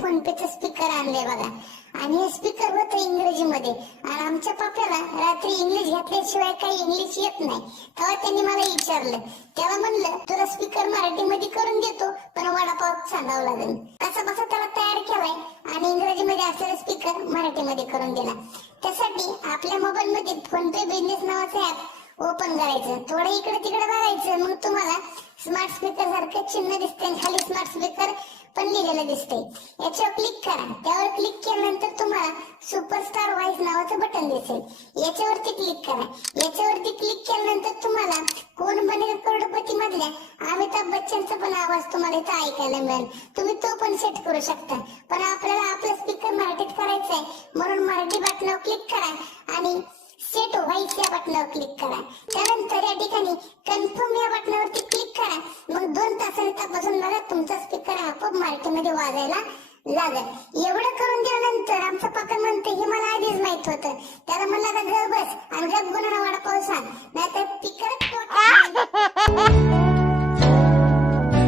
Phone पेचं speaker आणले बघा. आणि हे स्पीकर होतं इंग्रजीमध्ये. आणि आमच्या पप्याला रात्री इंग्लिश घातल्याशिवाय काही इंग्लिश येत नाही. तेव्हा त्यांनी मला विचारलं. त्याला म्हणलं तुला स्पीकर मराठीमध्ये करून देतो पण वडापाव सांगावं लागेल. कसा बसा त्याला तयार केलाय आणि इंग्रजीमध्ये असलेला स्पीकर मराठीमध्ये करून दिला. त्यासाठी आपल्या मोबाईल मध्ये फोन पे बिझनेस नावाचं ऍप ओपन करायचं. थोडं इकडे तिकडे बघायचं. मग तुम्हाला स्मार्ट स्पीकर सारखं चिन्ह दिसते खाली स्मार्ट स्पीकर केलेलं दिसते. याच्यावर क्लिक करा. त्यावर क्लिक केल्यानंतर तुम्हाला सुपरस्टार वाईज नावाचं बटन दिसेल. याच्यावरती क्लिक करा. याच्यावरती क्लिक केल्यानंतर तुम्हाला कोण बनेल करोडपती मधल्या अमिताभ बच्चनचा पण आवाज तुम्हाला इथं ऐकायला मिळेल. तुम्ही तो पण सेट करू शकता. पण आपल्याला आपला स्पीकर मराठीत करायचा आहे म्हणून मराठी बटनावर क्लिक करा आणि सेट व्हाईस या बटनावर क्लिक करा. त्यानंतर या ठिकाणी कन्फर्म या बटनावरती क्लिक करा असेल दोन तासाने तपासून बघा तुमचा स्पीकर आपोआप मार्केटमध्ये वाजायला लागल. एवढं करून दिल्यानंतर आमचं पप्पा म्हणते हे मला आधीच माहीत होतं. त्याला म्हणलं आता घर बस आणि गप गुन्हा